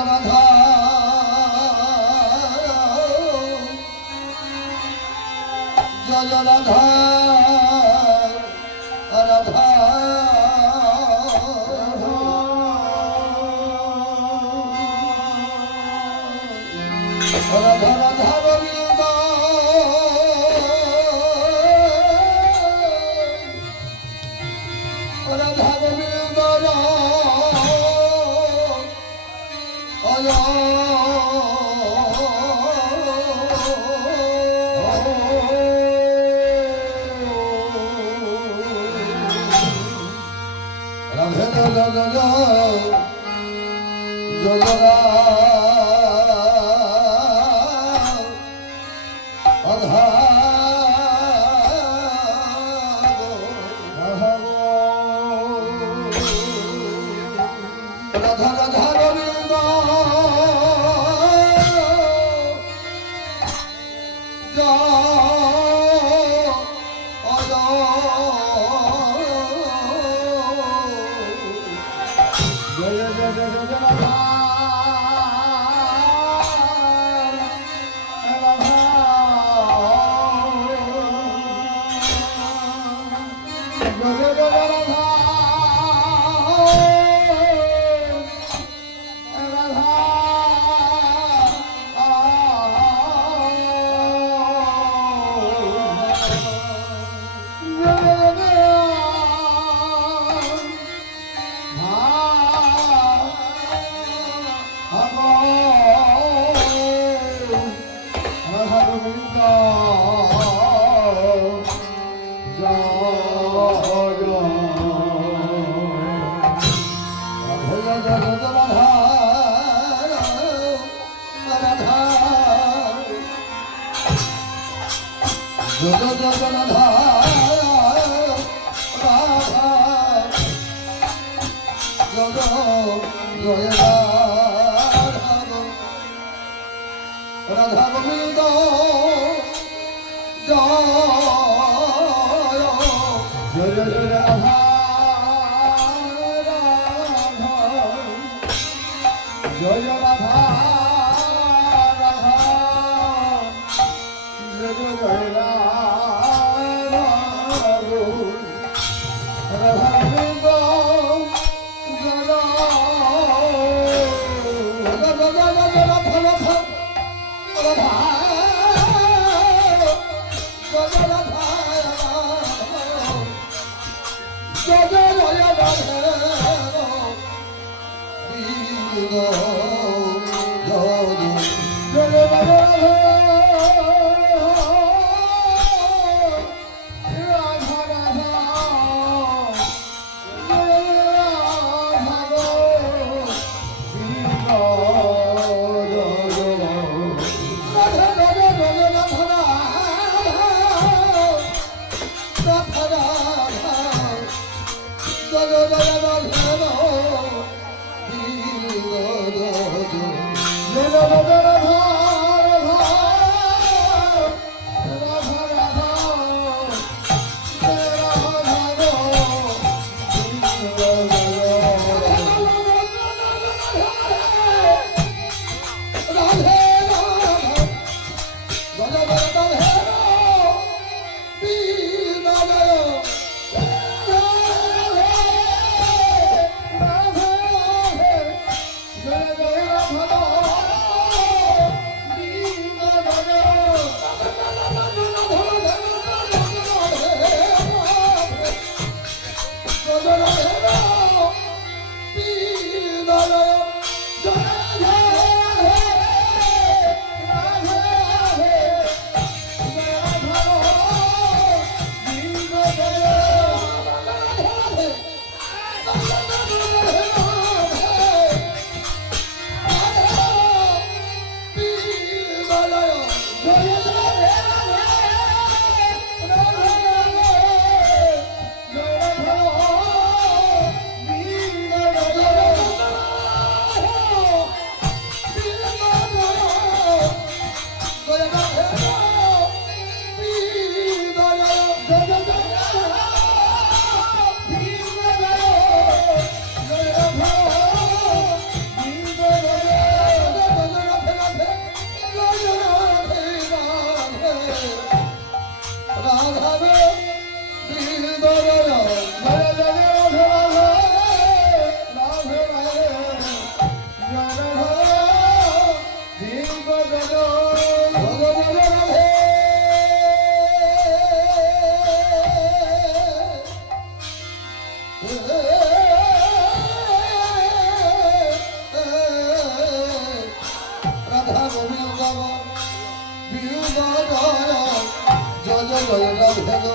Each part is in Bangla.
রাধা জয় রাধা রাধা রাধা রাধা গোবিন্দ রাধা গোবিন্দ রাধে জয় রাধা রাধা গোবিন্দ জয় জয় জয় জয় রাধা রাধা গোবিন্দ জয় জয় জয় রাধা জয় রাধা রাধা জয় জয় রাধা রাধা গোবিন্দ জয় জয় জয় জয় জয় রাধে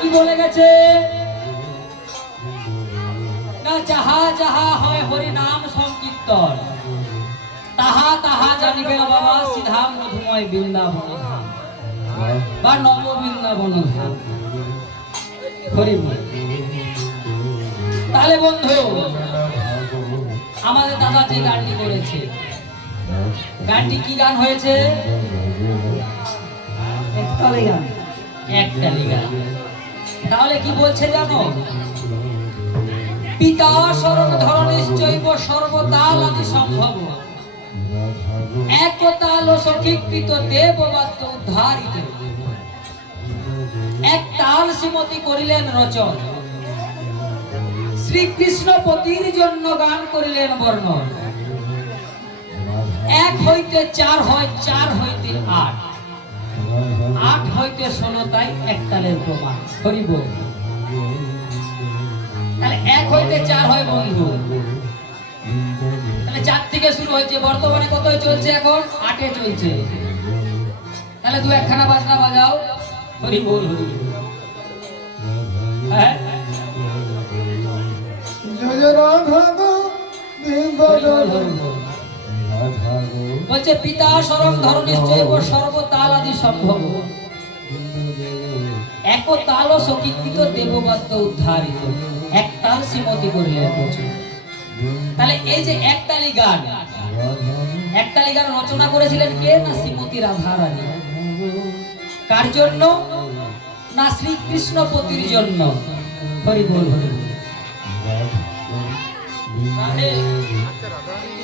কি বলে গেছে না, যাহা যাহা হয় হরি নাম সংকীর্তন, তাহা তাহা জানিবে না বাবা সিধা মধুময় বৃন্দাবন ধাম বা নব বৃন্দাবন ধাম। হরি বল। তাহলে বন্ধু, আমাদের দাদা যে গানটি করেছে, গানটি কি গান হয়েছে? একতালি গান। একতালি গান। তাহলে কি বলছে জানো? পিতা শরণ ধরণীশ্চৈব সর্বতাল আদি সম্ভব, একতাল সখীকৃত দেববাদ্য উদ্ধারিত, এক তাল শ্রীমতী করিলেন রচন, শ্রীকৃষ্ণ পতির জন্য গান করিলেন বর্ণন। এক হইতে চার হয়, চার হইতে আট, আট হইতে 16, তাই এক তালের প্রমাণ। হরিব। তাহলে এক হইতে চার হয় বন্ধু, তাহলে 4 থেকে শুরু হয়েছে, বর্তমানে কত চলছে এখন? 8-এ চলছে। তাহলে 2-1খানা বাজনা বাজাও। হরি বল, হরি বল। হ্যাঁ, বলছে পিতা শরণ ধরণীশ্চৈব সর্বতাল আদি সম্ভব, এক তাল সখীকৃত দেববাদ্য উদ্ধারিত, এক তাল শ্রীমতী করিলেন রচনা। তাহলে এই যে একতালি গান, একতালি গান রচনা করেছিলেন কে? না শ্রীমতী রাধা রানী। কার জন্য? না শ্রীকৃষ্ণ পতির জন্য। হরি বল, হরি বল।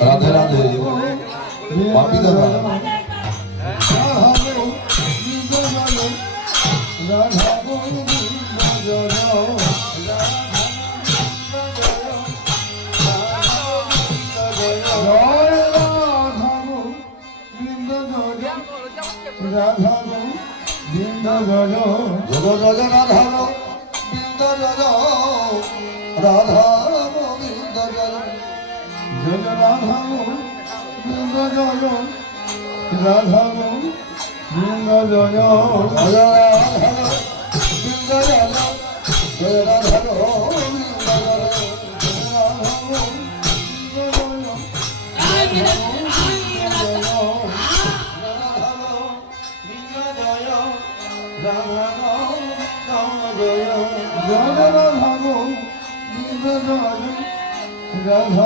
রাধে রাধে পাপি দাদা রাধা বৃন্দ জয় জয় রাধা বৃন্দ জয় রাধা বৃন্দ জয় জয় রাধা বৃন্দ জয় রাধা বৃন্দ জয় জয় রাধা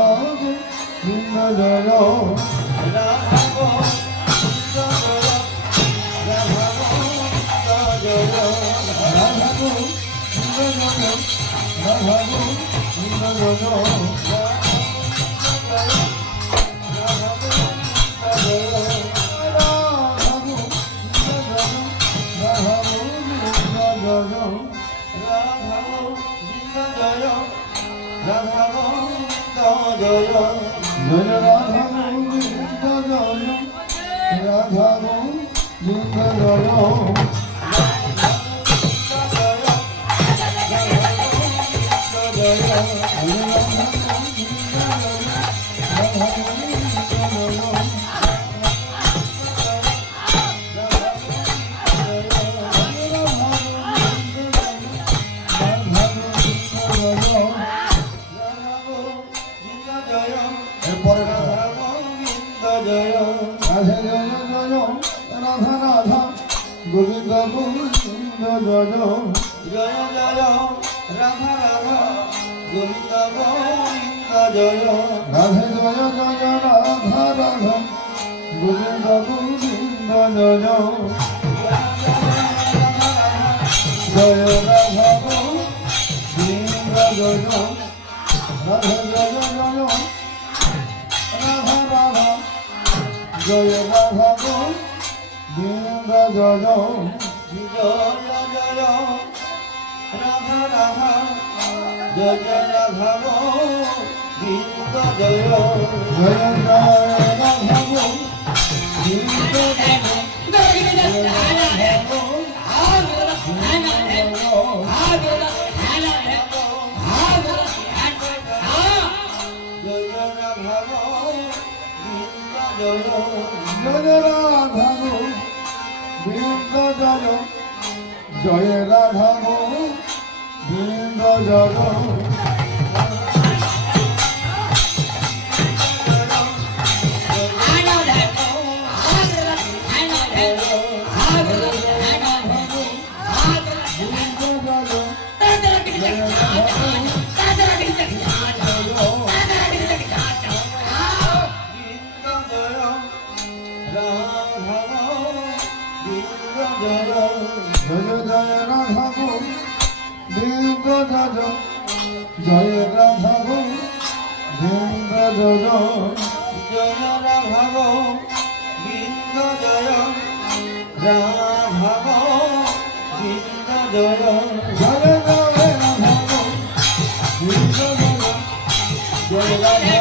বৃন্দ জয় জয় রাধা রাধা বৃন্দ জয় গোবিন্দ গোবিন্দ জয় জয় জয় রাধা রাধা গোবিন্দ গোবিন্দ জয় রাধে জয় জয় রাধা রাধা গোবিন্দ গোবিন্দ জয় জয় রাধা গোবিন্দ জয় রাধে জয় জয় রাধা রাধা জয় রাধা গোবিন্দ জয় জয় জয় রাধা রাধা জয় রাধা গোবিন্দ জয় জয় জয় রাধা গোবিন্দ জয় রাধা গোবিন্দ জয় জয় রাধা গোবিন্দ জয় জয় রাধা গোবিন্দ জয় জয় রাধা গোবিন্দ জয় রাধা গোবিন্দ জয় জয় জয় রাধা গোবিন্দ জয় রাধা জয় রাধা গোবিন্দ জয় জয় রাধা গোবিন্দ জয় জয় রাধা গোবিন্দ জয় জয় গোবিন্দ জয় জয় রাধা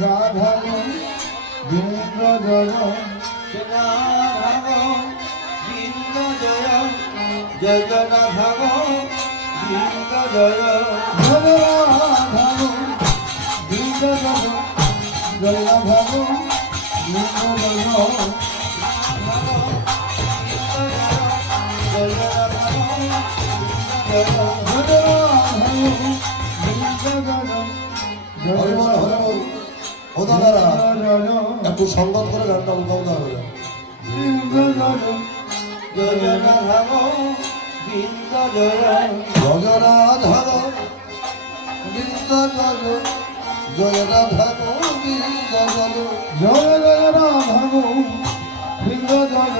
রাধা গোবিন্দ জয় রাধা গোবিন্দ জয় জয় রাধা গোবিন্দ জয় জয় রাধা গোবিন্দ জয় জয় রাধা গোবিন্দ জয় জয় রাধা ও দাদারা একটু সংবাদ করে গানটা উঠাও দাঁড়াবে জয় রাধা গোবিন্দ জয় জয় রাধা গোবিন্দ জয় জয় রাধা গোবিন্দ জয় জয় জয় রাধা গোবিন্দ জয়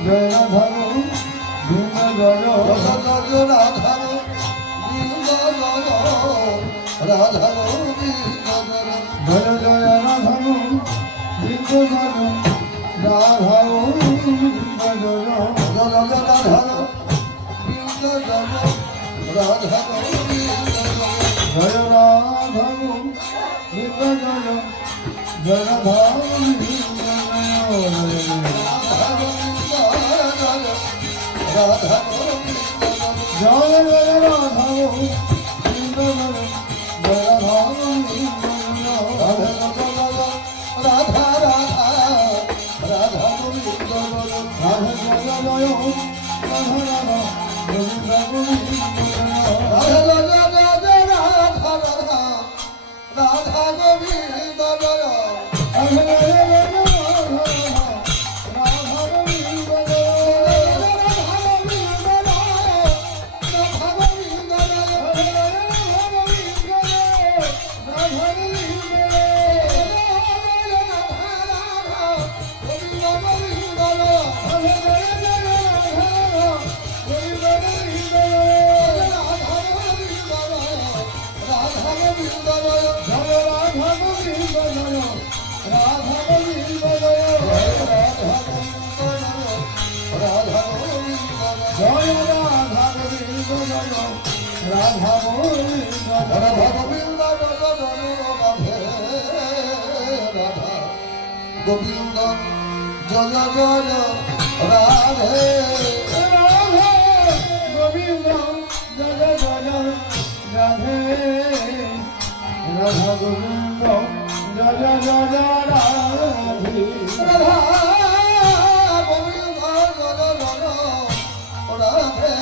জয় রাধা গোবিন্দ জয় জয় রাধা গোবিন্দ জয় রাধা গোবিন্দ জয় জয় রাধা গোবিন্দ জয় রাধা গোবিন্দ জয় জয় রাধা গোবিন্দ জয় রাধা গোবিন্দ জয় রাধা গোবিন্দ জয় জয় রাধা গোবিন্দ রাধা গোবিন্দ জয় জয় রাধা গোবিন্দ জয় রাধা গোবিন্দ রাধা রাধা রাধা গোবিন্দ রাধা জয় জয় রাধা রাধা গোবিন্দ গোবিন্দ রাধা রাধা রাধা রাধা রাধা গোবিন্দ জয় রাধা রাধা রাধা গোবিন্দ রাধা গোবিন্দ রাধা গোবিন্দ জয় জয় রাধে রাধা গোবিন্দ জয় জয় রাধে রাধা গোবিন্দ জয় জয় রাধে রাধা গোবিন্দ জয় জয় রাধে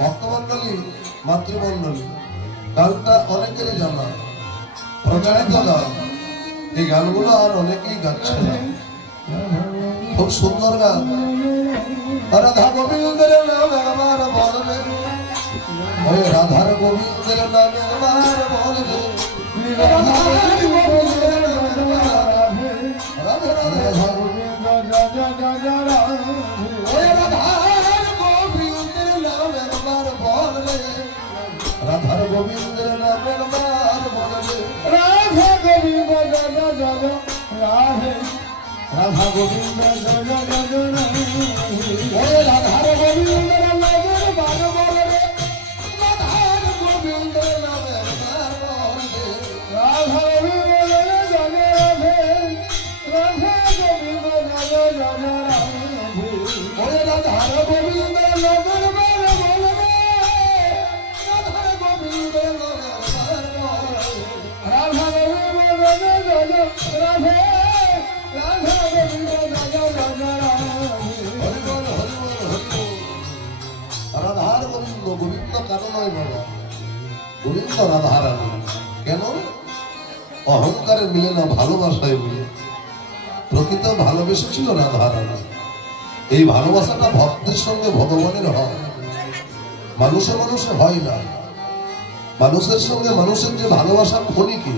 ভক্তমন্ডলী, মাতৃমন্ডলী, গানটা অনেকেরই জানা, প্রচারিত গান। এই গানগুলো আর অনেকেই গাচ্ছে না। খুব সুন্দর গান। রাধা গোবিন্দের নাম একবার বলবে, ওই রাধার গোবিন্দের নাম একবার বলবে, রাধা গোবিন্দের নাম একবার, রাধে রাধে ওই রাধার গোবিন্দের নাম একবার বলবে, রাধার গোবিন্দের নাম একবার বলবে, রাধা গোবিন্দ জয় জয় রাধে, রাধা গোবিন্দ জয় জয় রাধে, ওই রাধার গোবিন্দের নাম একবার বলবে, রাধার গোবিন্দের নাম একবার বলবে, রাধা গোবিন্দ জয় জয় রাধে, রাধা গোবিন্দ জয় জয় রাধে, ওই রাধার গোবিন্দের নাম একবার বলবে, রাধার গোবিন্দের নাম একবার বলবে, রাধা গোবিন্দ জয় জয় রাধে, রাধা গোবিন্দ জয় জয় রাধে। হরি বল হরি বল হরি বল। রাধার গোবিন্দ, গোবিন্দ কারো নয় বাবা, গোবিন্দ রাধার আনন্দ। কেন? অহংকারে মিলে না, ভালোবাসায় মিলে। প্রকৃত ভালোবেসেছিল রাধার আনন্দ। এই ভালোবাসাটা ভক্তের সঙ্গে ভগবানের হয়, মানুষে মানুষে হয় না। মানুষের সঙ্গে মানুষের যে ভালোবাসা ক্ষণিকে,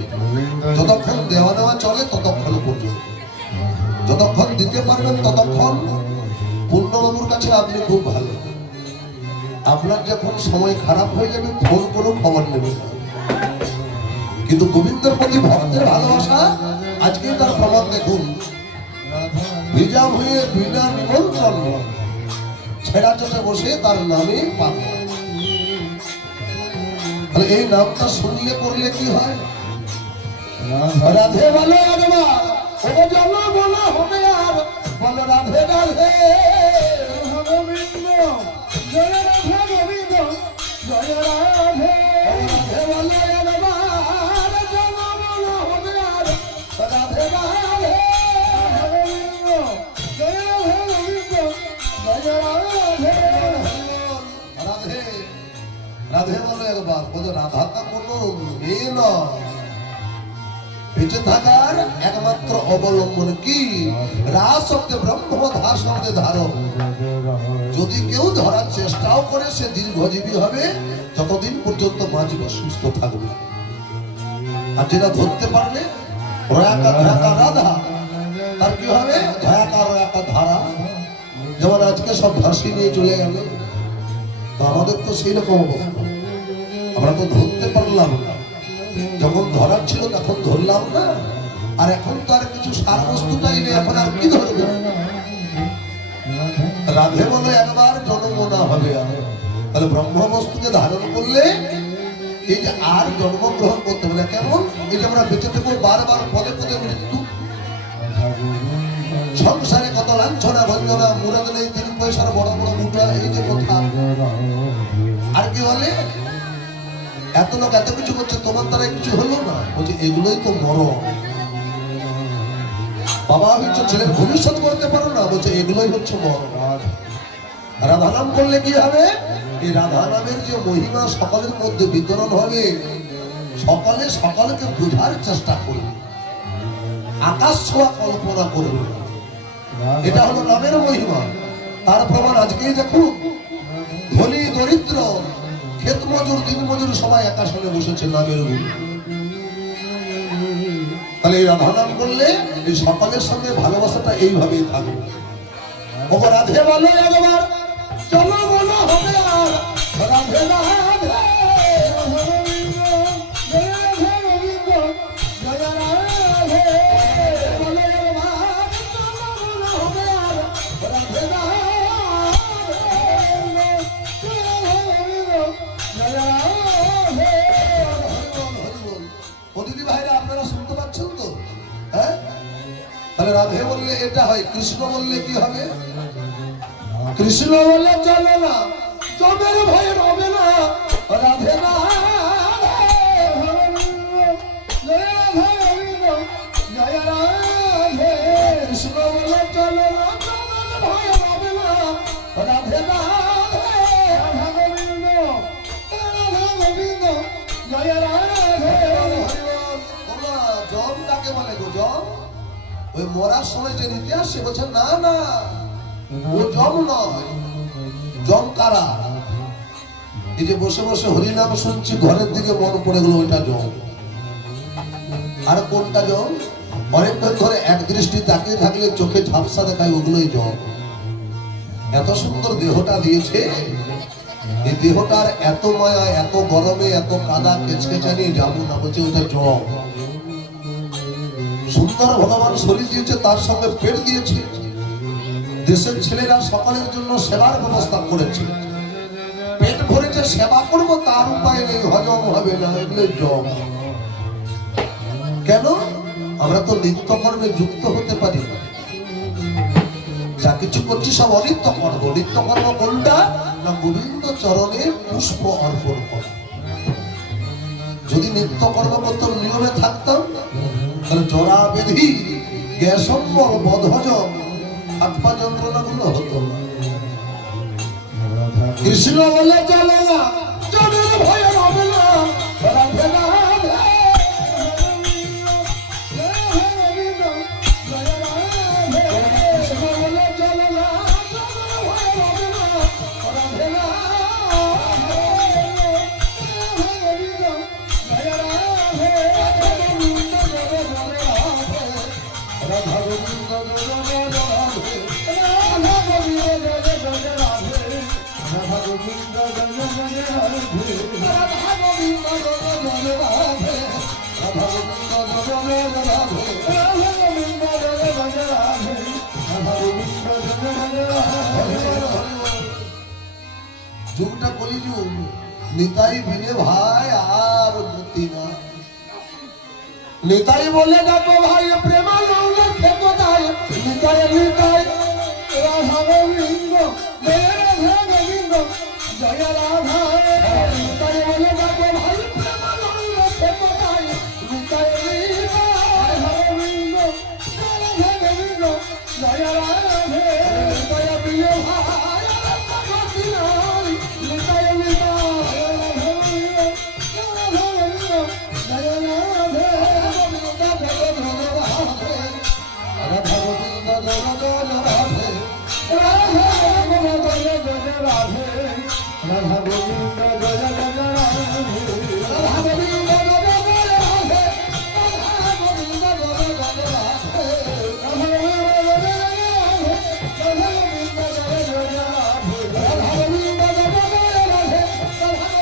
যতক্ষণ দেওয়া নেওয়া চলে ততক্ষণ পর্যন্ত, যতক্ষণ দিতে পারবেন ততক্ষণ। পূর্ণবাবুর কাছে আপনি খুব ভালো, আপনার যখন সময় খারাপ হয়ে যাবে ফোন করেও খবর নেবেন না। কিন্তু গোবিন্দের প্রতি ভক্তের ভালোবাসা আজকে তার প্রমাণ দেখুন। ভিজা হয়ে বিনা নিমন্ত্রণ ছেঁড়া চটে বসে তার নামে পাগল। তাহলে এই নামটা শুনলে পড়লে কি হয়? রাধে বলো একবার, ও জন বলো হবে আর, বলো রাধে রাধে। রাধা গোবিন্দ জয় রাধা গোবিন্দ জয় রাধে, রাধে বলো একবার, জন বলো হবে আর, রাধে রাধে। রাধা গোবিন্দ জয় রাধা গোবিন্দ জয় রাধে। রাধে রাধে বলো একবার, বলো রাধাটা কোনো মেয়ে নয়, বেঁচে থাকার একমাত্র অবলম্বন কি? রাস শব্দে ব্রহ্ম, ধা শব্দে ধারক। যদি কেউ ধরার চেষ্টাও করে সে দীর্ঘজীবী হবে, যতদিন পর্যন্ত বাঁচবে সুস্থ থাকবে। আর যেটা ধরতে পারবে রয়াকা ধয়াকা রাধা, তার কি হবে? ধয়াকা রয়াকা ধারা। যেমন আজকে সব ভাসি নিয়ে চলে গেল, তো আমাদের তো সেই রকম অবস্থা। আমরা তো ধরতে পারলাম না, যখন ধরার ছিল তখন ধরলাম না। আর এখন তো আর কিছু সার বস্তুটাই নেই, এখন আর কি ধরবে? রাধে বলে একবার জন্ম না হবে আর। তাহলে ব্রহ্ম বস্তুকে ধারণ করলে এই যে আর জন্মগ্রহণ করতে হবে না। কেমন? এই যে আমরা বেঁচে থাকবো বারবার, পদে পদে মৃত্যু, সংসারে কত লাঞ্ছনা ভঞ্জনা, মুরাদ নেই 3 পয়সার বড় বড় মুঠা, এই যে কথা। আর কি বলে? এত লোক এত কিছু করছে, তোমার দ্বারা কিছু হলো না। বলছে এগুলোই তো মরণ। বাবা হচ্ছে ছেলের ভবিষ্যৎ করতে পারো না, বলছে এগুলোই হচ্ছে মন। রাধা নাম করলে কি হবে? এই রাধা নামের যে মহিমা সকলের মধ্যে বিতরণ হবে, সকলে সকলকে বোঝার চেষ্টা করবে, আকাশ ছোঁয়া কল্পনা করবে। এটা হলো নামের মহিমা। তার প্রমাণ আজকেই দেখুন, ধনী দরিদ্র, ক্ষেত মজুর, দিন মজুর সবাই একাশনে বসেছে নামের গুরু। তাহলে এই রাধা নাম করলে এই সকলের সঙ্গে ভালোবাসাটা এইভাবেই থাকবে। ওপর রাধে বলো একবার, চলো বলো হবে আর রাধে রাধে। দিদি ভাইরা আপনারা শুনতে পাচ্ছেন তো? হ্যাঁ, তাহলে রাধে বললে এটা হয়, কৃষ্ণ বললে কি হবে? কৃষ্ণ বললে চলে না, জমের ভয় রবে না, রাধে না। কৃষ্ণ বললে চলে না, জমের ভয় রবে না, রাধে না। জম কাকে বলে গো? জম ওই মরার সময় যে নীতি আসছে, বলছে না না, ও জম নয়। জম কারা? এই যে বসে বসে হরিনাম শুনছি, ঘরের দিকে মন পড়ে গেল, ওইটা জম। আর কোনটা জম? অনেকক্ষণ ধরে এক দৃষ্টি তাকিয়ে থাকলে চোখে ঝাপসা দেখায়, ওগুলোই জম। এত সুন্দর দেহটা দিয়েছে, এই দেহটার এত মায়া, এত গরমে, এত কাদা কেচকেচানি যাবো না, বলছে ওইটা জম। সুন্দর ভগবান শরীর দিয়েছে, তার সঙ্গে পেট দিয়েছে। দেশের ছেলেরা সকলের জন্য সেবার ব্যবস্থা করেছে, পেট ভরেছে, সেবা করবো তার উপায় নেই, হজম হবে না, এগুলোই জম। কেন? আমরা তো নিত্যকর্মে যুক্ত হতে পারি না। যা কিছু করছি সব অনিত্য কর্ম। নিত্য কর্ম কোনটা? না গোবিন্দ চরণে পুষ্প অর্পণ করা। যদি নিত্য কর্ম করতাম, নিয়মে থাকতাম, তাহলে জরা বেধি, গ্যাস অম্বল, বদহজম, হাত পা যন্ত্রণা গুলো হতো না। কৃষ্ণ বলে চলে না, জনের ভয় হবে না, রাধে রাধে। কৃষ্ণ বলে চলে না, জনের ভয় হবে না, রাধে যুগটা কলিযুগ, নিতাই বিনে ভাই আর গতি না। নিতাই বলে ডাকো ভাই, প্রেমানন্দ খেতো দাই, নিতাই নিতাই রাধা গোবিন্দ, জয় রাধা গোবিন্দ, জয় রাধা। নিতাই বলে ডাকো ভাই, প্রেমানন্দ খেতো দাই, নিতাই নিতাই রাধা গোবিন্দ, জয় রাধা গোবিন্দ, জয় রাধা। নিতাই বিনে ভাই আর গতি নাই, নিতাই নিতাই রাধা গোবিন্দ, জয় রাধা গোবিন্দ, জয় রাধা। রাধা গোবিন্দ জয় জয় রাধে, রাধা গোবিন্দ জয় জয় রাধে, রাধা গোবিন্দ জয় জয় রাধে, রাধা গোবিন্দ জয় জয় রাধে, রাধা গোবিন্দ জয় জয় রাধে, রাধা গোবিন্দ জয় জয় রাধে, রাধা গোবিন্দ জয় জয় রাধে, রাধা গোবিন্দ জয় জয় রাধে, রাধা গোবিন্দ জয়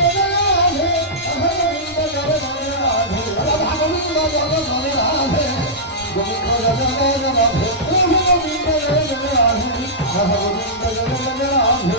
জয় রাধে, রাধা গোবিন্দ জয় জয় রাধে, রাধা গোবিন্দ জয় জয় রাধে, গোবিন্দ জয় জয় রাধে, রাধা গোবিন্দ জয় জয় রাধে, রাধা গোবিন্দ জয় জয় রাধে।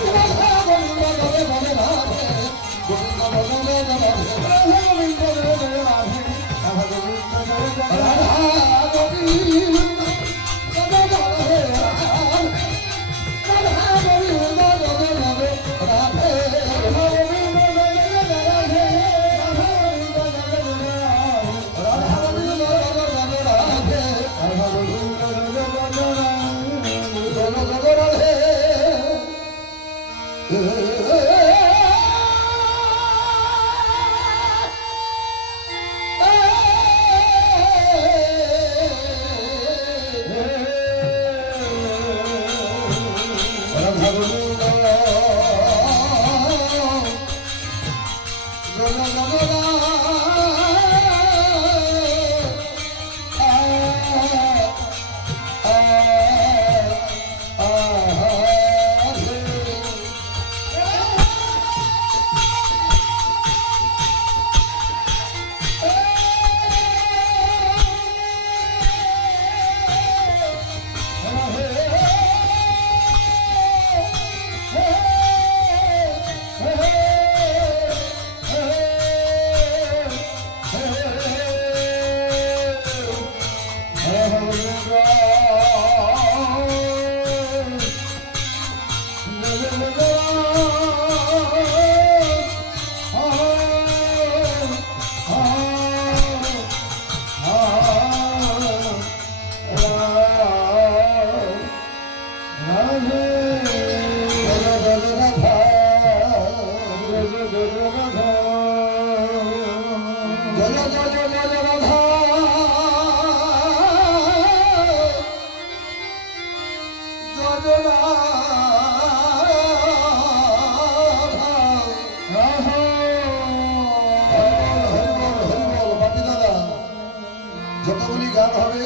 যতগুলি গান হবে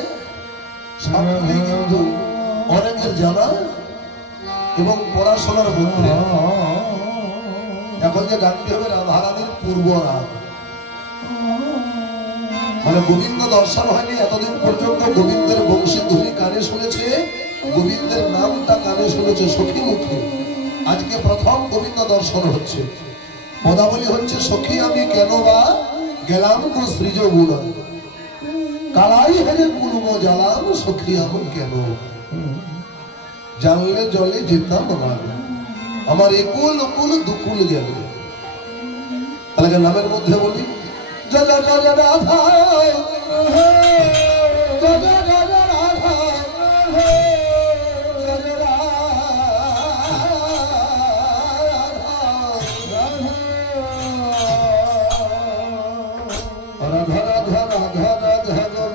সবগুলি কিন্তু অনেকের জানা এবং পড়াশোনার মধ্যে। এখন যে গানটি হবে রাধারানীর পূর্ব রাগ, মানে গোবিন্দ দর্শন হয়নি এতদিন পর্যন্ত। গোবিন্দের বংশীধ্বনি কানে শুনেছে, গোবিন্দের নামটা কানে শুনেছে সখী মুখে। আজকে প্রথম গোবিন্দ দর্শন হচ্ছে। পদাবলী হচ্ছে সখী আমি কেন বা গেলাম গো সৃজ গুণ, কালাই হেরে কুলুম জ্বালাম সখী আমি কেন, জানলে জলে যেতাম না, আমার একুল অকুল দুকুল গেল। তাহলে নামের মধ্যে বলি জয় জয় জয় রাধা, জয় জয় জয় রাধা, জয় রাধা রাধা রাধা রাধা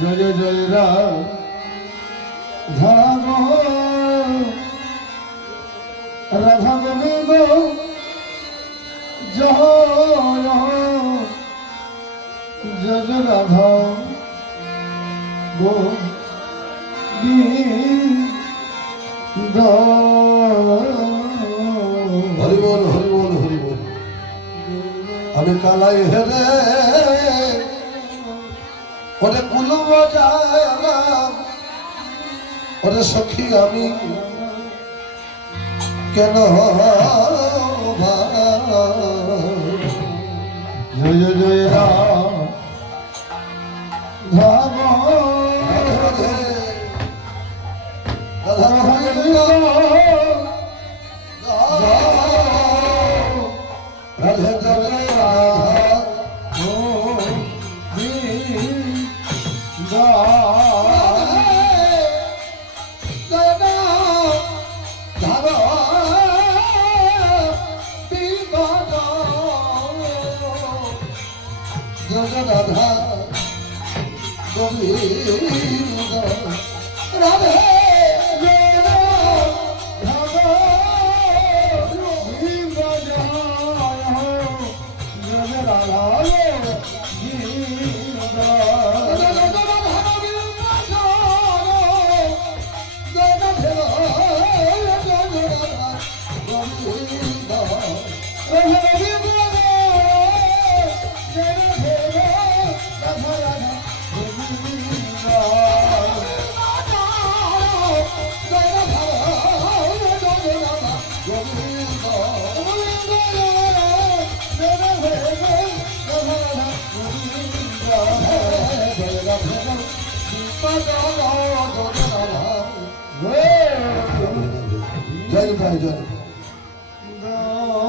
জয় জয় রাধা গো রাধা গোবিন্দ জয় জয় জয় রাধা গোবিন্দ হরি বল হরি বল হরি বল। আমি কালাই হেরে ওরে কুলু বাজালাম, ওরে সখী আমি কেন জয় জয় রাধা রাধে রাধা রাধে রাধে রাধা গোবিন্দ রাধে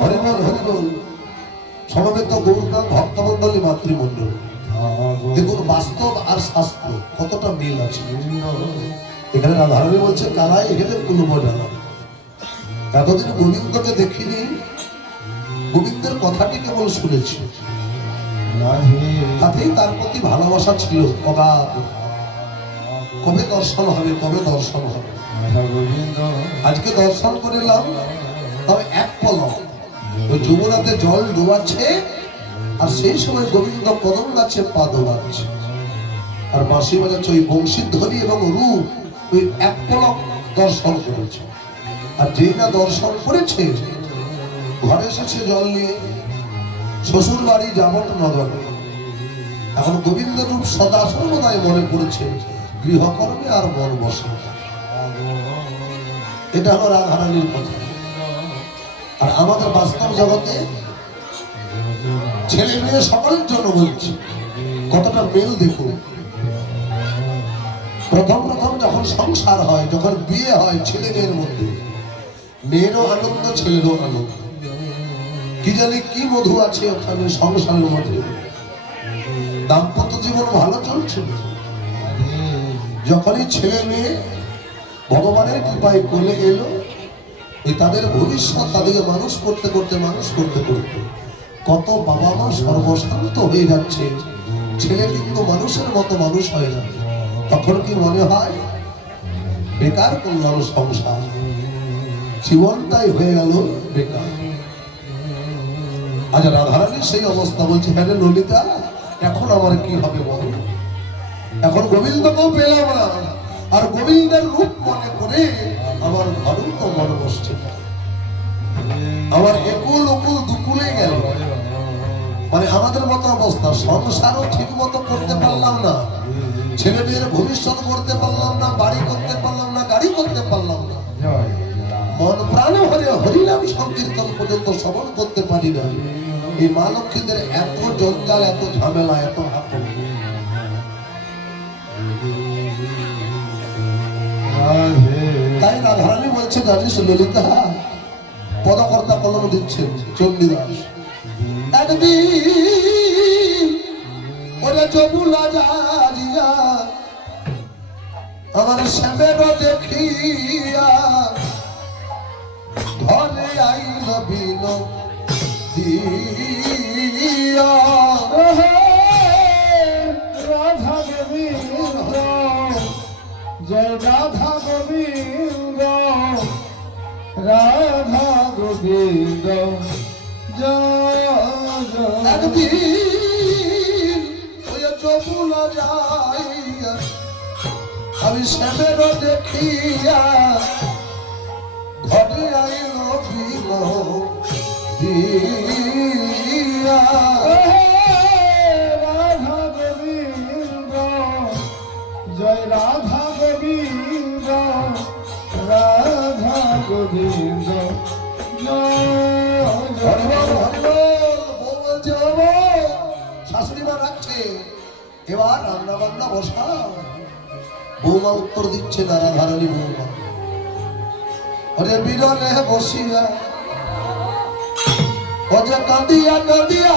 হরিবল হরিবল। সমবেত গৌরদান ভক্তমন্ডলী মাতৃমন্ডল, দেখুন বাস্তব আর শাস্ত্র কতটা মিল আছে। এখানে রাধারানী বলছে কালাই এখানে কুলুম ডালা। এতদিন গোবিন্দকে দেখিনি, গোবিন্দের কথাটি কেবল শুনেছি, তাতেই তার প্রতি ভালোবাসা ছিল অগাধ। কবে দর্শন হবে, কবে দর্শন হবে। আজকে দর্শন করে এলাম, তবে এক পলক ওই যমুনাতে জল ডোবাচ্ছে, আর সেই সময় গোবিন্দ কদম গাছে পা দোলাচ্ছে, আর বাঁশি বাজাচ্ছে ওই বংশীধ্বনি এবং রূপ। ওই এক পলক দর্শন করেছে, আর যেই না দর্শন করেছে ঘরে এসেছে জল নিয়ে, শ্বশুর বাড়ি যাবট নগরে। এখন গোবিন্দ রূপ সদা সর্বদাই মনে পড়েছে, গৃহকর্মে আর মন বসে। এটা হলো রাধারানীর কথা। আর আমাদের বাস্তব জগতে ছেলে মেয়ে সকলের জন্য বলছি, কতটা মেল দেখুন। প্রথম প্রথম যখন সংসার হয়, যখন বিয়ে হয় ছেলে মেয়ের মধ্যে, মেয়েরও আনন্দ ছেলেরও আনন্দ। কি জানি কি মধু আছে ওখানে সংসারের মধ্যে। দাম্পত্য জীবন ভালো চলছে, যখনই ছেলে মেয়ে ভগবানের কৃপায় কোলে এলো, এই তাদের ভবিষ্যৎ তাদেরকে মানুষ করতে করতে কত বাবা মা সর্বশান্ত হয়ে যাচ্ছে, ছেলে কিন্তু মানুষের মতো মানুষ হয় না। তখন কি মনে হয় বেকার করলাম সংসার, জীবনটাই হয়ে গেল বেকার। আজ রাধারানীর সেই অবস্থা। বলছে হ্যাঁ রে ললিতা, এখন আমার কি হবে বল? এখন গোবিন্দকেও পেলাম না, আর গোবিন্দের রূপ মনে করে আমার ঘরেও তো মন বসছে না। আমার একুল উকুল দুকুলে গেল। মানে আমাদের মতো অবস্থা, সংসারও ঠিক মতো করতে পারলাম না, ছেলে মেয়ের ভবিষ্যৎ করতে পারলাম না, বাড়ি করতে পারলাম না, গাড়ি করতে পারলাম না, মন প্রাণ ভরে হরিনাম সংকীর্তন পর্যন্ত শ্রবণ করতে পারি না। এই মা লক্ষ্মীদের এত জঞ্জাল, এত ঝামেলা, এত হাত। তাই রাধারানী বলছে জানিস ললিতা, পদকর্তা কলম দিচ্ছেন চণ্ডীদাস, একদিন ওরে যমুনা যারিয়া আমার শ্যামের দেখিয়া ঘরে আইল বিল দিয়া রাধা গোবিন্দ জয় রাধা গোবিন্দ রাধা গোবিন্দ জয় জয় একদিন ওই যমুনা যাইয়া আমি শ্যামের দেখিয়া ঘরে আইল বিল দিয়া রাধা গোবিন্দ জয় রাধা গোবিন্দ রাধা গোবিন্দ জয় হরিবল জয় হরিবল বউ বলছে ও বউ, শাশুড়ি মা রাখছে এবার রান্না বান্না বসা। বৌমা উত্তর দিচ্ছে নানা ধারণী বৌমা ওরে বিরলে বসিয়া ও যে কাঁদিয়া কাঁদিয়া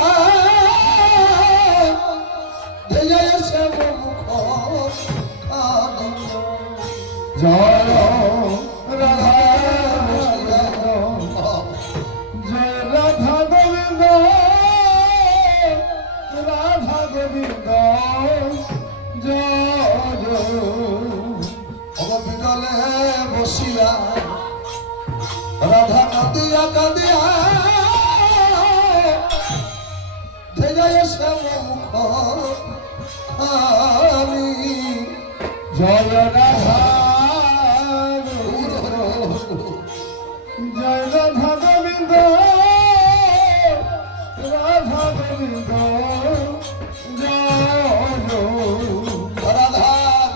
ধেয়ে এসে মুখ কাঁদিয়া জয় রাধা গোবিন্দ জয় রাধা গোবিন্দ রাধা গোবিন্দ জয় জয় বিরলে বসিয়া রাধা কাঁদিয়া কাঁদিয়া ধেয়ে এসে মুখ আমি জয় রাধা গোবিন্দ জয় রাধা গোবিন্দ রাধা গোবিন্দ জয় জয় রাধার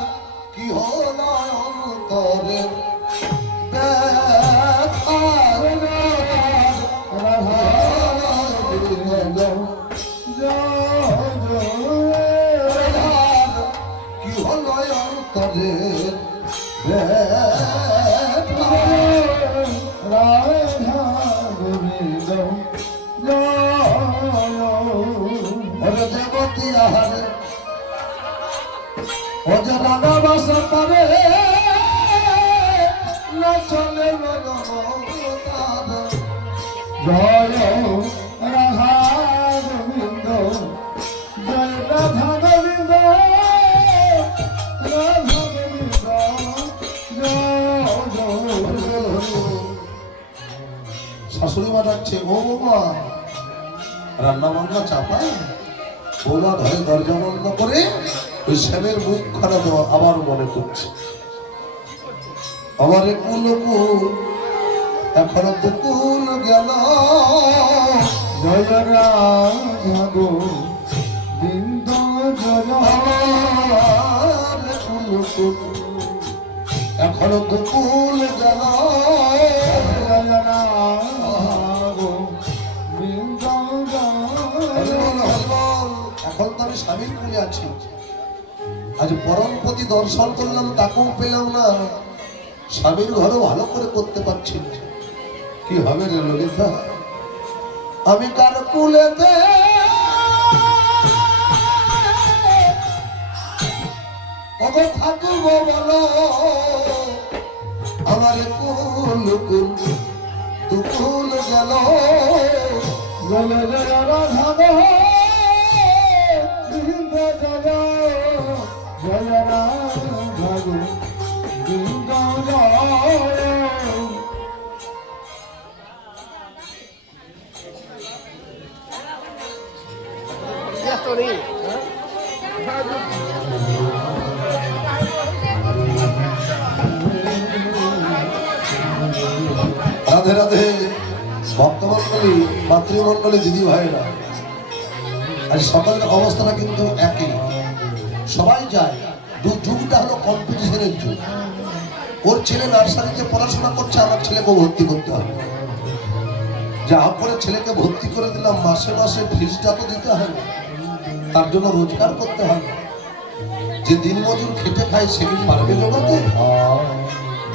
কি হল অন্তরে ব্যথা রাধা গোবিন্দ জয় জয় রাধার কি হল অন্তরে ব্যথা রাধা গোবিন্দ জয় ওরে দেবতী আহারে ও যে রাধা বাস করে চলে জয় রাধা গোবিন্দ জয় রাধা গোবিন্দ রাধা গোবিন্দ জয় জয় শাশুড়ি মা ডাকছে ও বৌমা রান্না বান্না চাপা। বৌমা ঘরে দরজা বন্ধ করে ওই শ্যামের মুখ খানা দেওয়া আবার মনে করছে আমার কুল এখন দুকুল গেল জয় রাধা গোবিন্দ জয় আমার কুল এখন দুকুল গেল জয় রাধা গোবিন্দ জয় হরিবল হরিবল। এখন তো আমি স্বামীর কুলে আছি, আজ পরমপতি দর্শন করলাম তাকেও পেলাম না, স্বামীর ঘরও ভালো করে করতে পারছি না। কি হবে রে ললিতা, আমি কার কুলেতে কবে থাকবো বলো, আমার কুল কুল দুকুল গেল। জয় জয় রাধা গোবিন্দ জয় জয় রাধা গোবিন্দ জয় রাধে রাধে ভক্তমন্ডলী, মাতৃমন্ডলী, দিদি ভাইরা, আজ সকালের অবস্থাটা কিন্তু একই, সবাই যায়। যুগটা হলো কম্পিটিশনের যুগ। ওর ছেলে নার্সারিতে পড়াশোনা করছে, আমার ছেলেকে ভর্তি করতে হবে। যা করে ছেলেকে ভর্তি করে দিলাম, মাসে মাসে ফিসটা তো দিতে হবে, তার জন্য রোজগার করতে হবে। যে দিনমজুর খেটে খায় সে কি পারবে জোগাতে?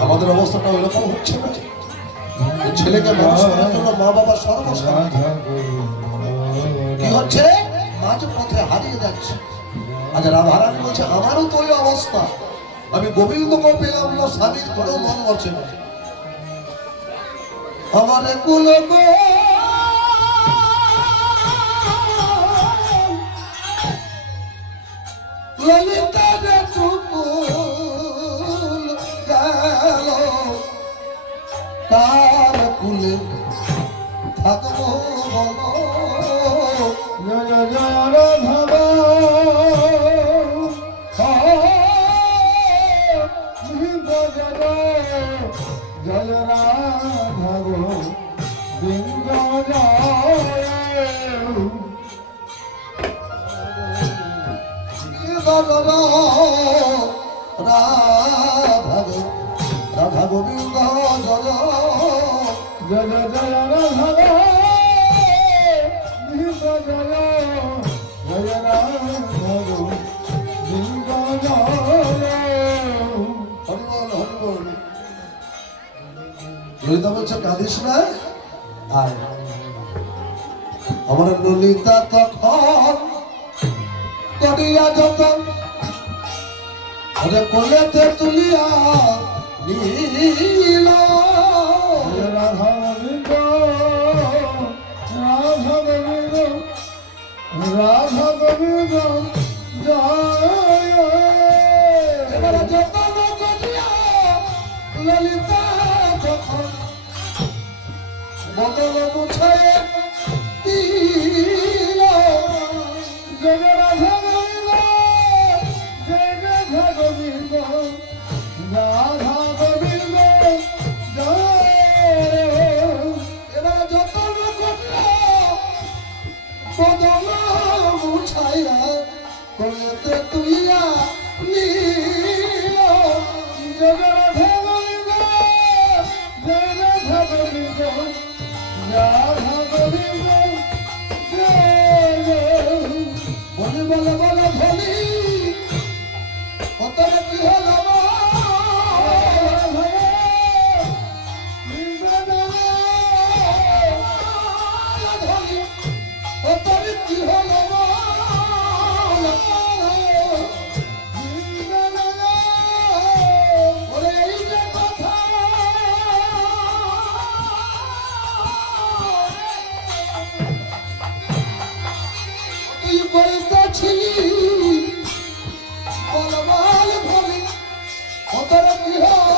আমাদের অবস্থাটা ওইরকম হচ্ছে না। ছেলেকে মানুষ করার জন্য মা বাবা সর্বস্বার্থ। কি হচ্ছে, মাঝ পথে হারিয়ে যাচ্ছে। আজ রাধারানী বলছে আমারও তো ওই অবস্থা, আমি গোবিন্দকে পেলাম না, স্বামীর ঘরেও মন বসে না। আমার কুল ললিতা রে কুল গেল, তার কুলে থাকবো বলো। জয় জয় রাধব জয় রাধব বৃন্দ রাধব রাধা গোবিন্দ জয় জয় জয় রাধব বৃন্দ জয় জয় রাধব বৃন্দ হরিবল হরিবল। ললিতা বলছে কাঁদিস না, আয়। আমার ললিতা তখন করিয়া যতন কোলেতে তুলিয়া নীল। রাধা গোবিন্দ রাধা গোবিন্দ রাধা গোবিন্দ জয়। এবারে যতন করিয়া ললিতা যখন বদল মুছায় দিল। জয় রাধা গোবিন্দ জয় রাধা গোবিন্দ রাধা গোবিন্দ জয়। এবারে যতন করিয়া বদল মুছাইয়া কোলেতে তুলিয়া নীল। জয় রাধা গোবিন্দ জয় রাধা গোবিন্দ রাধা গোবিন্দ জয়। বলি বলে বলে বলি কতরে কি হলো কতরে কি হলো ওরে এই যে কথা তুই বলতেছিলি বলবাল ভরি কতরে কি হলো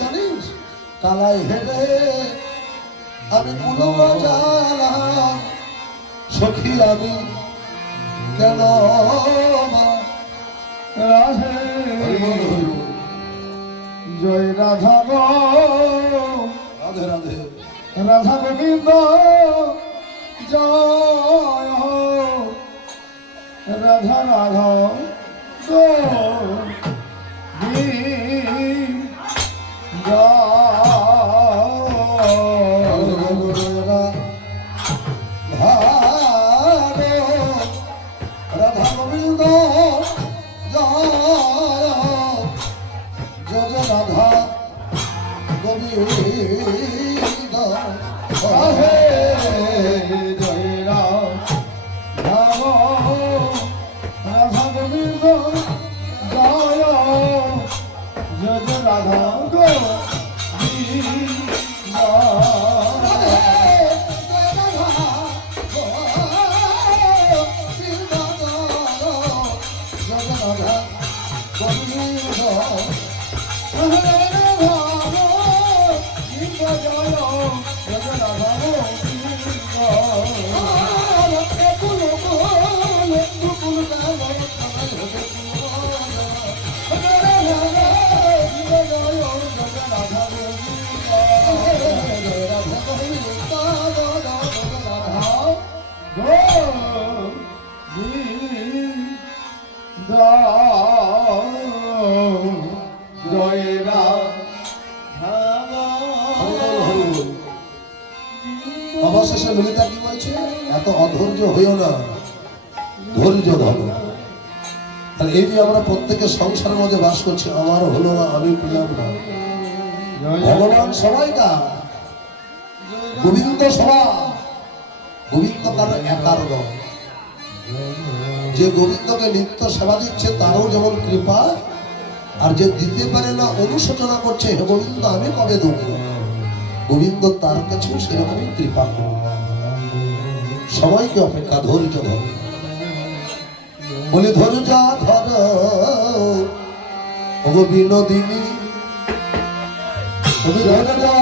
জানিস কালাই হেরে আমি কুলো জ্বালাম সখী আমি কেন রাধে জয় রাধা গো রাধে রাধে রাধা গোবিন্দ জয় হো রাধা রাধা গো রাধা গোবিন্দ জয় জয় রাধা গোবিন্দ রাধে জয় রাধা রাধা গোবিন্দ জয় জয় রাধা গো রাধা রাধা গোবিন্দ রাধা গোবিন্দ জয় অবশেষে ললিতা কি বলছে, এত অধৈর্য হইও না, ধৈর্য ধরো। আর এই যে আমরা প্রত্যেকের সংসারের মধ্যে বাস করছি, আমার হলো না, আমি পেলাম না। ভগবান সবাইটা, গোবিন্দ সভা, গোবিন্দ কারো একার নয়। যে গোবিন্দকে নিত্য সেবা দিচ্ছে তারও যেমন কৃপা, আর যে দিতে পারে না অনুশোচনা করছে, হে গোবিন্দ আমি কবে দেব, গোবিন্দ তার কাছে সেরকমই কৃপা করবে। সবাইকে অপেক্ষা, ধৈর্য ধর, বলি ধৈর্য ধর ওগো বিনোদিনী, তুমি ধৈর্য ধর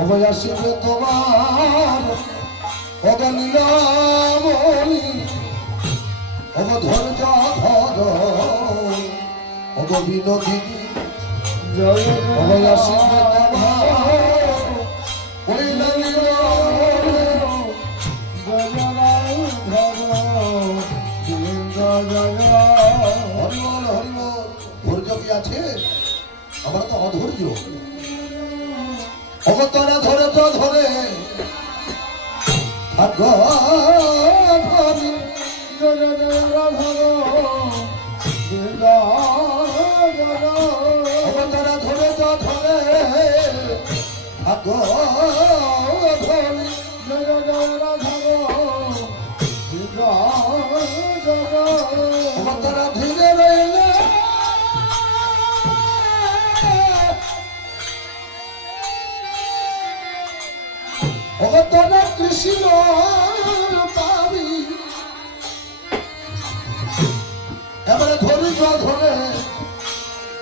অবয়াসিবে তোমার অগনীলামণি, অগ ধৈর্য ধর অগ বিনোদিনী, অবয়াসিবে তোমার ওই হরিবল হরিবল। ধৈর্য কি আছে? আমরা তো অধৈর্য। অগতরা ধরে তো ধরে অগতরা ধরে তো ধরে অগতরা ধীরে রইলে অগতরা কৃষ্ণ পাবি। এবারে ধৈর্য ধরে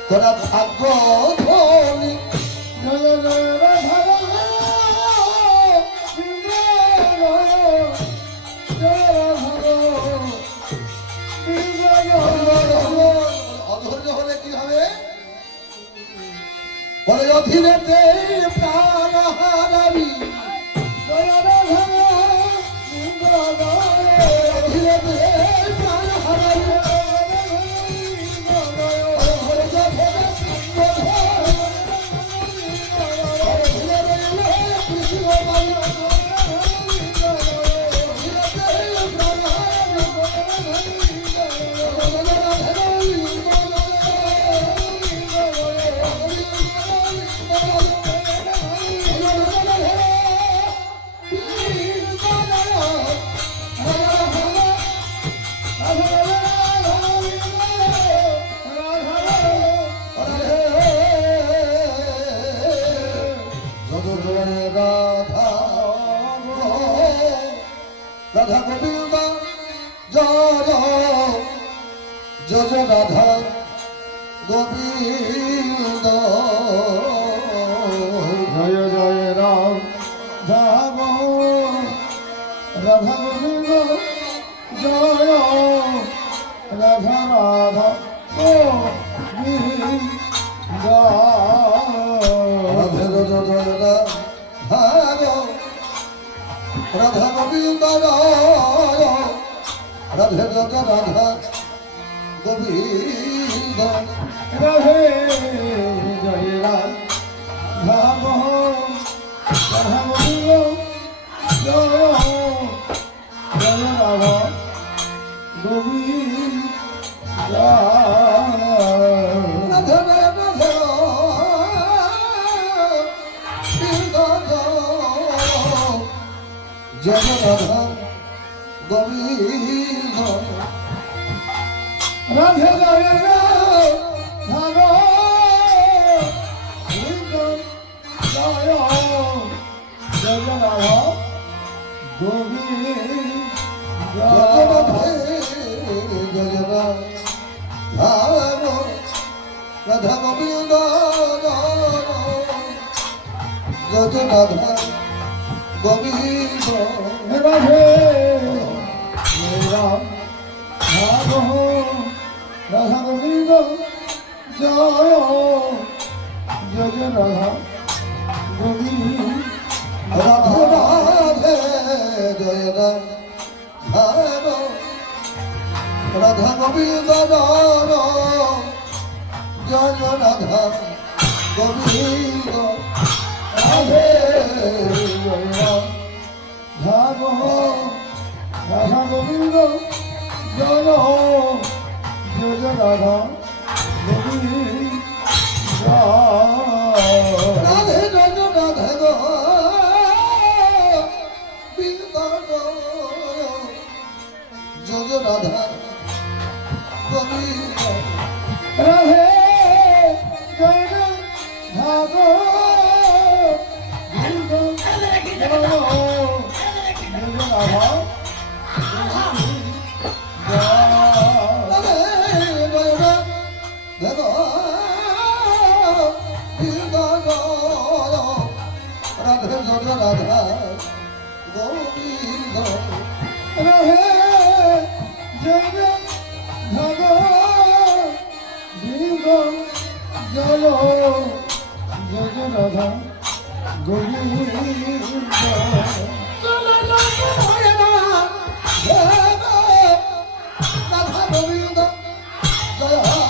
তোরা ভাগ্য ধনি, অধৈর্য হলে কি হবে? বলে অধীনেতে প্রাণ হারাবি, অধীনেতে প্রাণ হারাবি। রাধা গোবিন্দ জয় জয় রাধা গোবিন্দ, জয় জয় রাম রাম রাধা গোবিন্দ, জয় রাধা রাধা গোবিন্দ, রাধে জয় জয় রাধা গোবিন্দ, রাধে জয় রাধা গোবিন্দ, রাধে জয় রাধা রাধা গোবিন্দ, জয় জয় রাধা গোবিন্দ, রাধে রাধে জয় রাধা গোবিন্দ, রাধে জয় রাধা গোবিন্দ, জয় জয় রাধা গোবিন্দ, জয় রাধে জয় রাধা গোবিন্দ, জয় রাধা গোবিন্দ, রাধে রাধা রাধা গোবিন্দ জয় জয় জয় রাধা গোবিন্দ রাধে রাধে জয় রাধা রাধা গোবিন্দ জয় জয় রাধা গোবিন্দ রাধে জয় রাধা রাধা গোবিন্দ জয় জয় জয় রাধা গোবিন্দ রাধে জয় রাধে গোবিন্দ জয় রাধা গোবিন্দ রাধে জয় রাধা গোবিন্দ জয় রাধা রাধে রাধা গোবিন্দ রাধে জয় রাধা গোবিন্দ জয় জয় রাধা গোবিন্দ রাধা গোবিন্দ জয় রাধা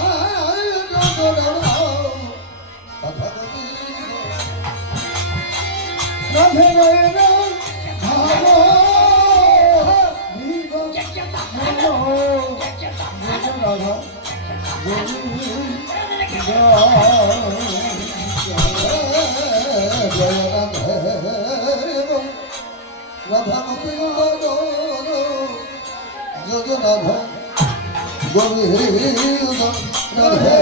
গোবিন্দ রাধে জয় রাধা গোবিন্দ জয় রাধা রাধা গোবিন্দ জয় রাধা গোবিন্দ রাধে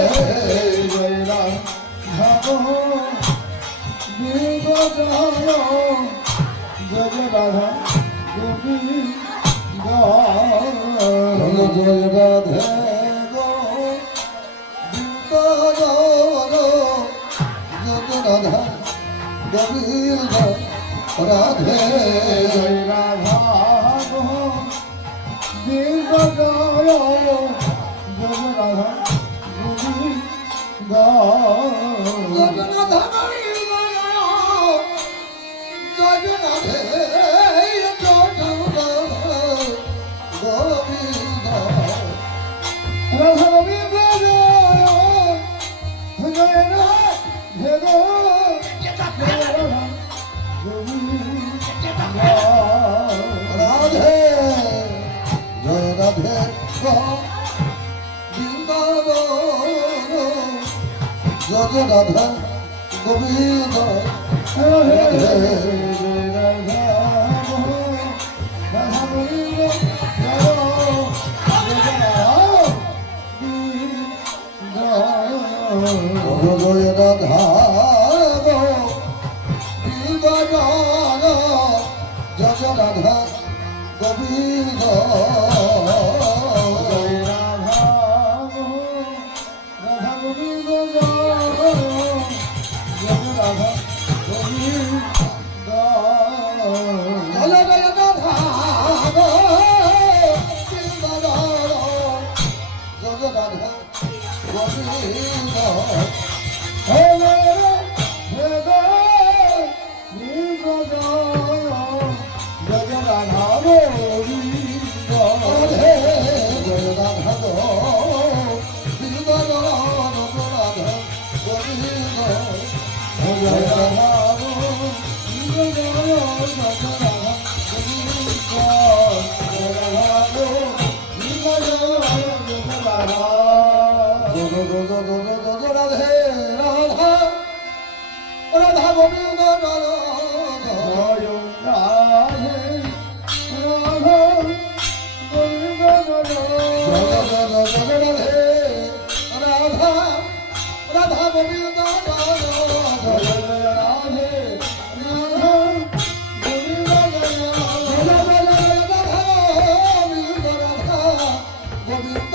জয় রাধা গোবিন্দ জয় জয় রাধা গোবিন্দ জয় রাধে গোবিন্দ জয় রাধা গোবিন্দ রাধে জয় রাধা গোবিন্দ জয় জয় রাধা গোবিন্দ জগন্নাথ জগন্নাথে গোবিন্দ রাধা গোবিন্দ জয় জয় রাধা গোবিন্দ রাধে জয় রাধে গোবিন্দ জয় রাধা গোবিন্দ জয় রাধা গোবিন্দ জয় রাধা গোবিন্দ জয় জয় রাধা গোবিন্দ জয় রাধা গোবিন্দ রাধে জয় রাধা গোবিন্দ রাধা গোবিন্দ জয় রাধা রাধে রাধা রাধা গোবিন্দ রাধা গোবিন্দ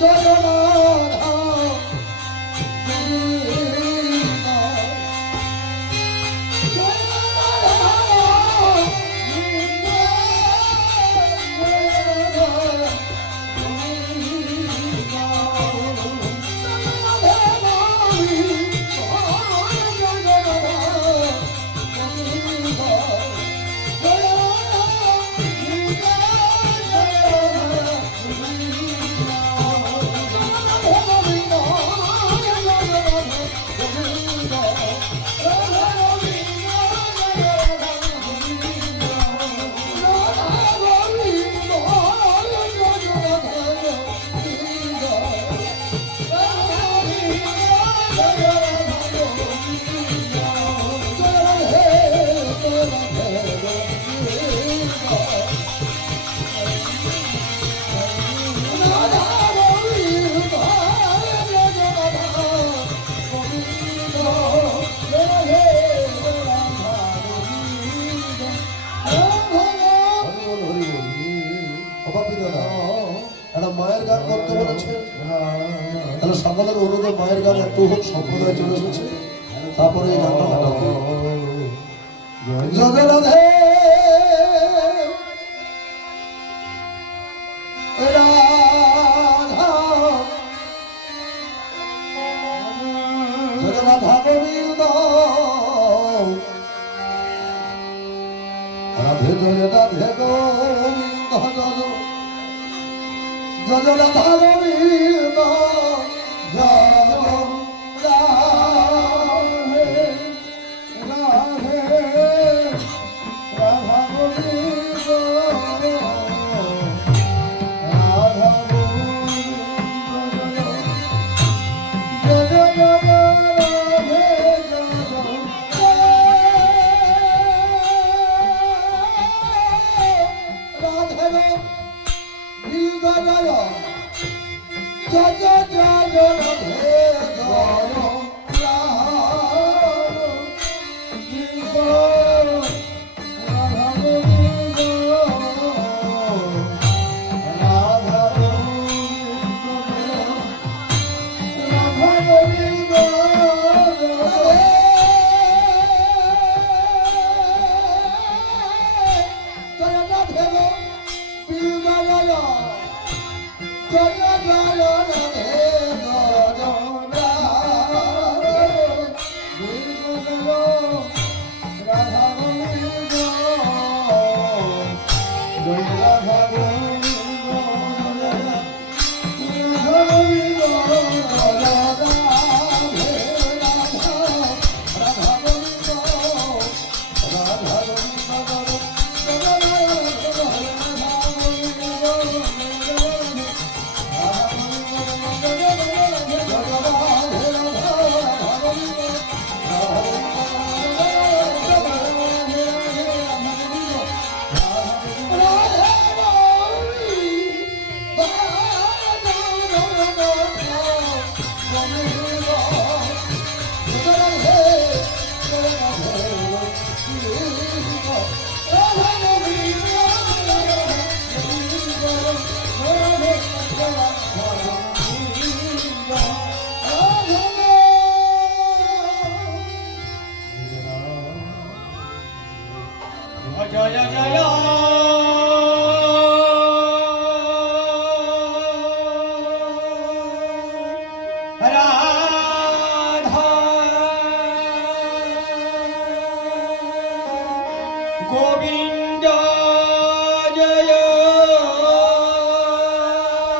জয় রাধা গোবিন্দ জয় একটা মায়ের গান করতে বলেছে, তাহলে সকলের অনুরোধে মায়ের গান একটু হোক, সম্প্রদায় চলে এসেছে, তারপরে এই গানটা ঘটাবো। জয় রাধে রাধা জয় রাধা গোবিন্দ রাধে জয় রাধে গোবিন্দ জয় জয় রাধা গোবিন্দ জয় রাধে রাধে রাধা গোবিন্দ রাধা গোবিন্দ জয় জয় রাধে জয় জয় জয় জয় রাধে জয় জয় জয়